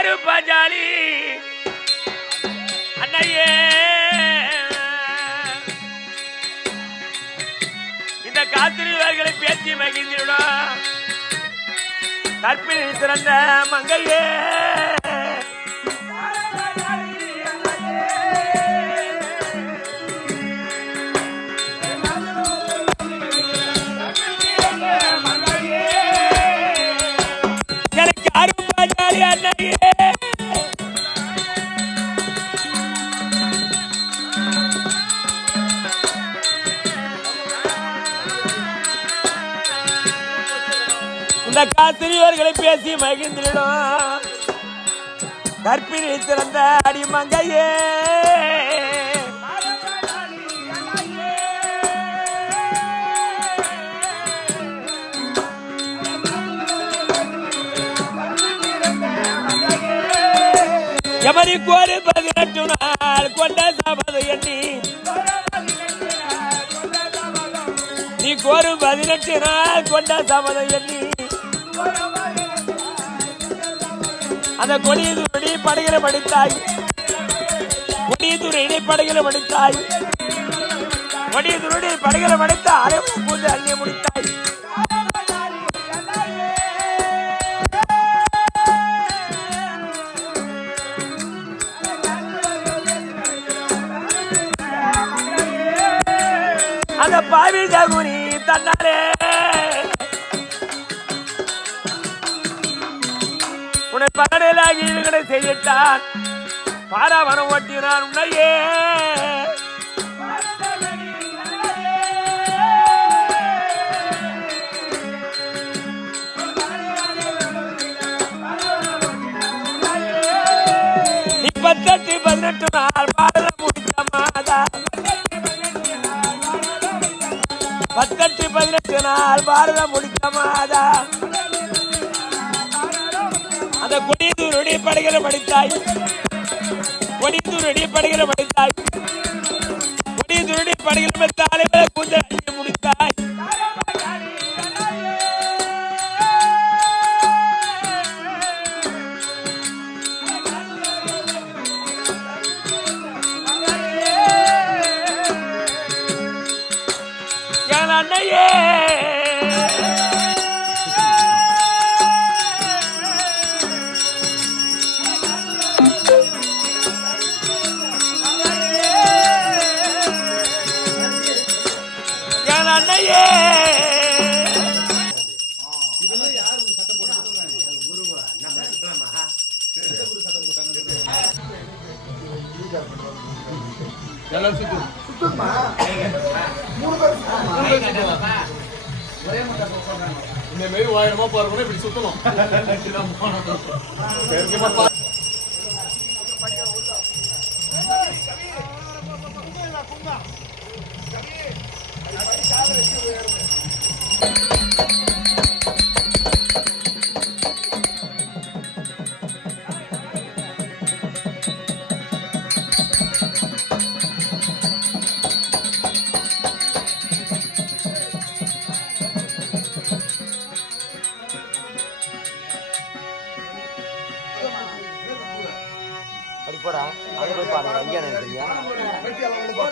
Car Panchali அண்ணையே இந்த காத்திரிவர்களை பேசி மகிழ்ந்திடும் கற்பில் சிறந்த மங்கையே. சிறியவர்களை பேசி மகிழ்ந்திடும் கற்பிணி சிறந்த அடிமங்கையே எமரி கோரி பதினெட்டு நாள் கொண்ட சபது எண்ணி. நீ கோரு பதினெட்டு நாள் கொண்ட சபது எண்ணி. அந்த கொடியதூர் படைகளை படித்தாய் கொடியதூர் படைகளை படித்தாய் கொடியதூருடைய படைகளை படித்த அரை பூந்து அள்ளி முடித்த பாராவனம் ஓட்டினான் உன்னையே. இப்பத்தெட்டு பதினெட்டு நாள் பாடல முடித்த மாதா. பத்தெட்டு பதினெட்டு நாள் பாரதம் முடித்த மாதா. அந்த கொடியதூருடைய படைகளை படித்தாய். கொடியதூருடைய படைகளை படுகிற மனிதாய் படைகளை படித்தாலே படுகிற அள்ளி என் அண்ணையே இந்த மாரி வாயிடமா பாருங்க இப்படி சுத்தணும் போ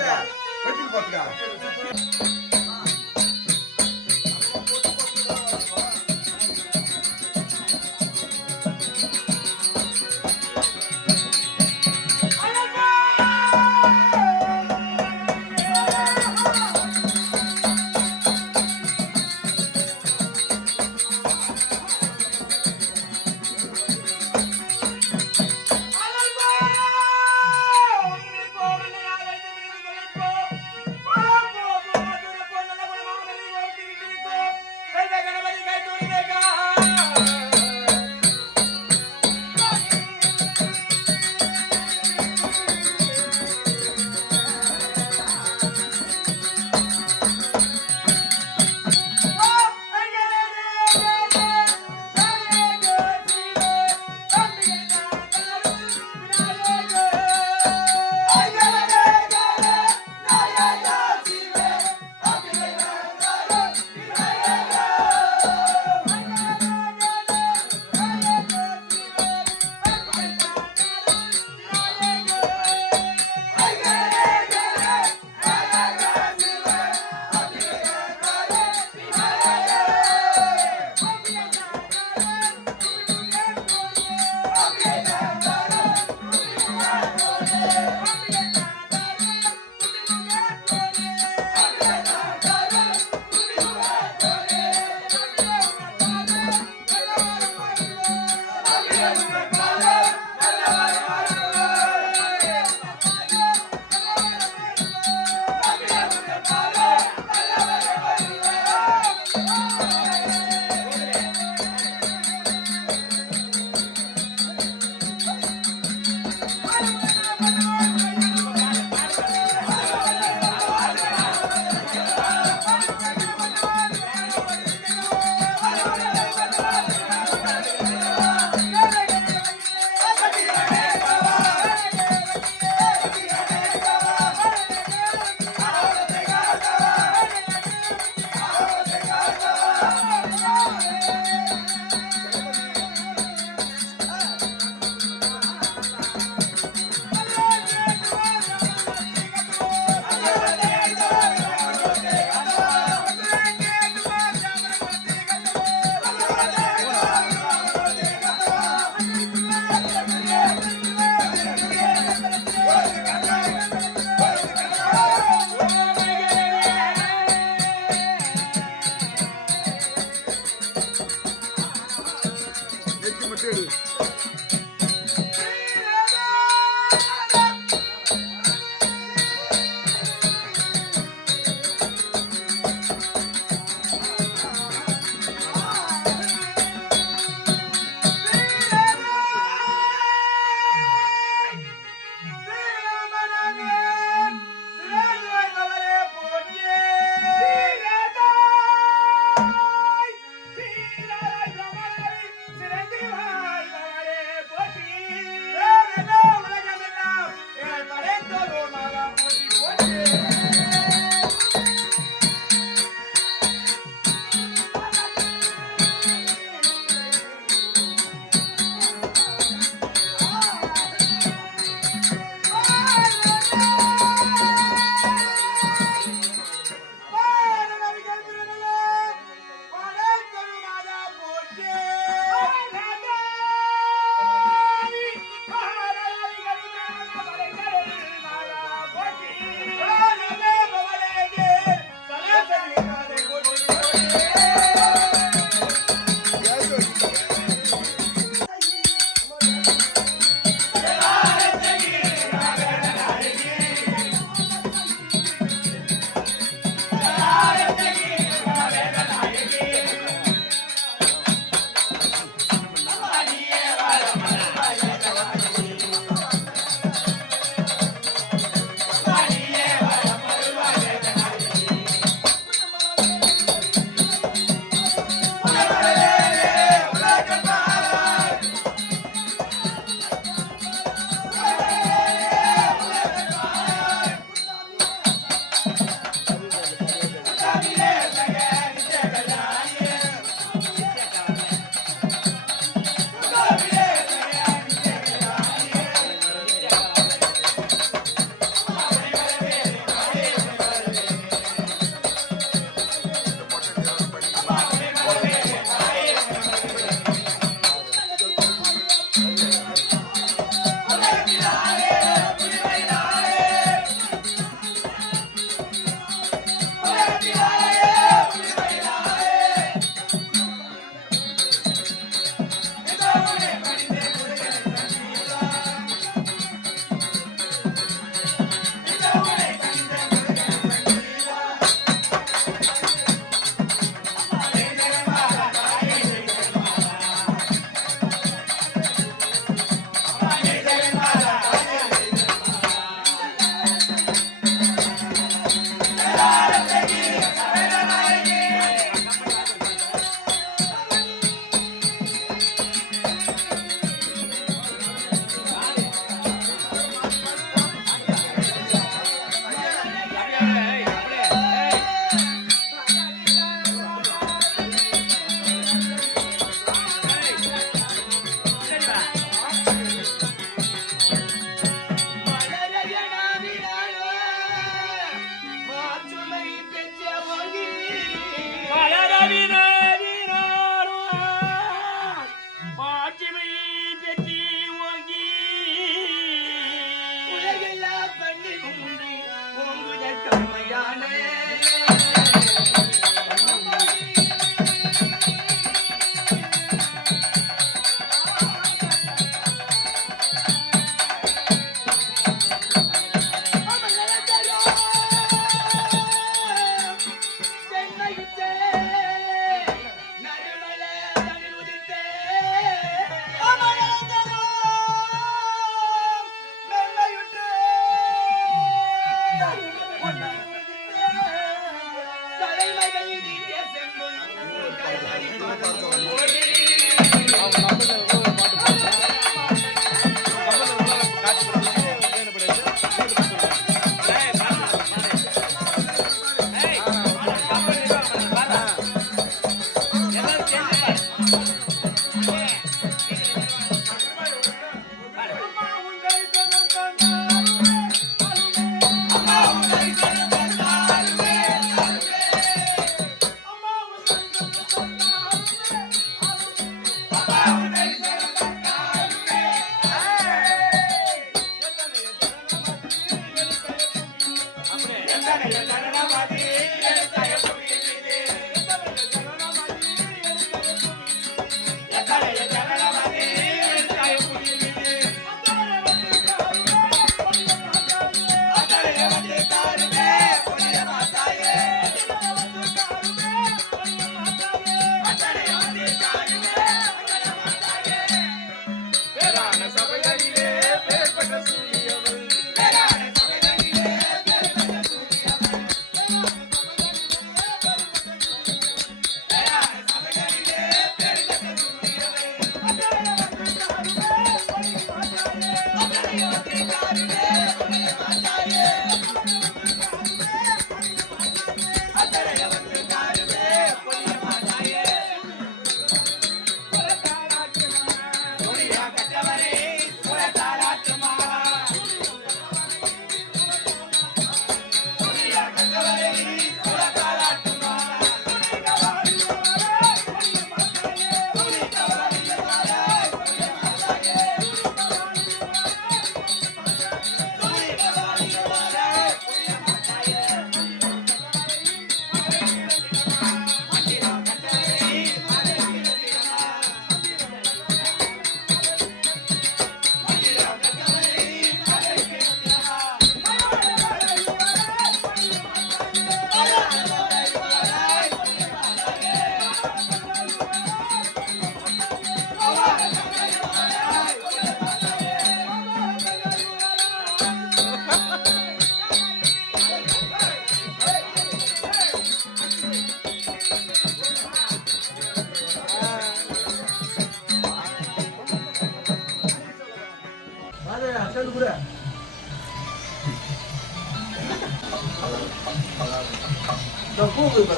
なるほど! Para da vida. எத்தனை ஸ்மைல் ஸ்மைல் ப்ளீஸ்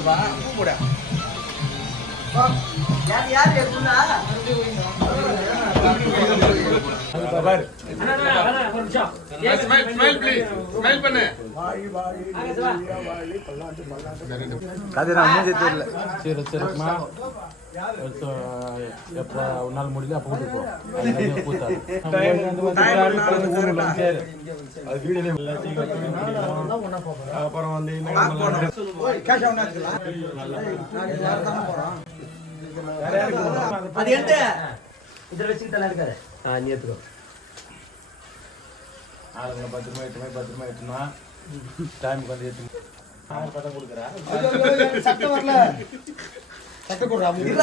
ஸ்மைல் பண்ணு? கதிரா மூஞ்சி தெரியல சரி சரிம்மா எப்போ ஒரு நாள் முடியல அப்போ கூட்டு போ. அது கூத்தாது சரி அப்புறம் வந்து அது எந்த? இதுல வச்சுக்கிட்டு இருக்காது ஆ நீ எடுத்துக்கோ. ஆளுங்க பத்து ரூபாய் எட்டு ரூபாய் பத்து ரூபாய் எட்டுனா டைமுக்கு வந்து எட்டு ஆயிரம் பட்டம் கொடுக்குறா. வரல.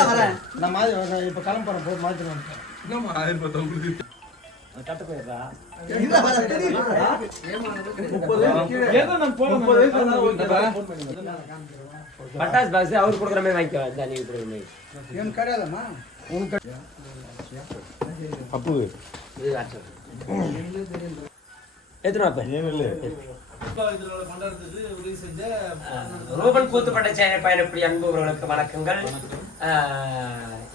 வரேன். நான் மாதிரி இப்ப கிளம்புறேன் போய் மாத்திடுவேன் என்னம்மா ஆயிரம் பத்தா கொடுக்குது கட்ட போயிடுறா. இருடா வரேன். தெரியுது. பட்டாசு பாக்ஸ் அவர் கொடுக்குற மாதிரி வாங்கிக்கோ. இந்த நீங்க கொடுக்குற மாதிரி. எனக்கு கிடையாதம்மா. உனக்கு அப்பு. ரூபன் கூத்துப்பட்ட சேனை பயணப்படி அன்பு உறவுகளுக்கு வணக்கங்கள்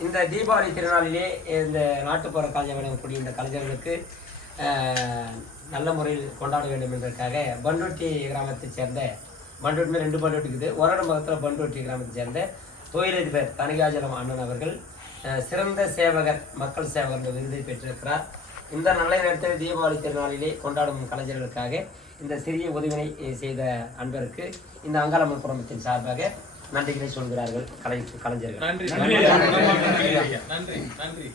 இந்த தீபாவளி திருநாளிலே இந்த நாட்டுப்புற கலைஞர் வழங்கக்கூடிய இந்த கலைஞர்களுக்கு நல்ல முறையில் கொண்டாட வேண்டும் என்பதற்காக பண்டோட்டி கிராமத்தைச் சேர்ந்த பண்டோட்டி ரெண்டு பண்டோட்டி இருக்குது. ஒரு மகத்தில் பண்டோட்டி கிராமத்தைச் சேர்ந்த தொழிலதிபர் தனிகாஜலம் அண்ணன் அவர்கள் சிறந்த சேவகர் மக்கள் சேவகர் விருதை பெற்றிருக்கிறார். இந்த நல்ல நேரத்தில் தீபாவளி திருநாளிலே கொண்டாடும் கலைஞர்களுக்காக இந்த சிறிய உதவினை செய்த அன்பருக்கு இந்த அங்காளம்மன் குடும்பத்தின் சார்பாக நன்றிகளை சொல்கிறார்கள் கலை கலைஞர்கள். நன்றி. நன்றி. நன்றி.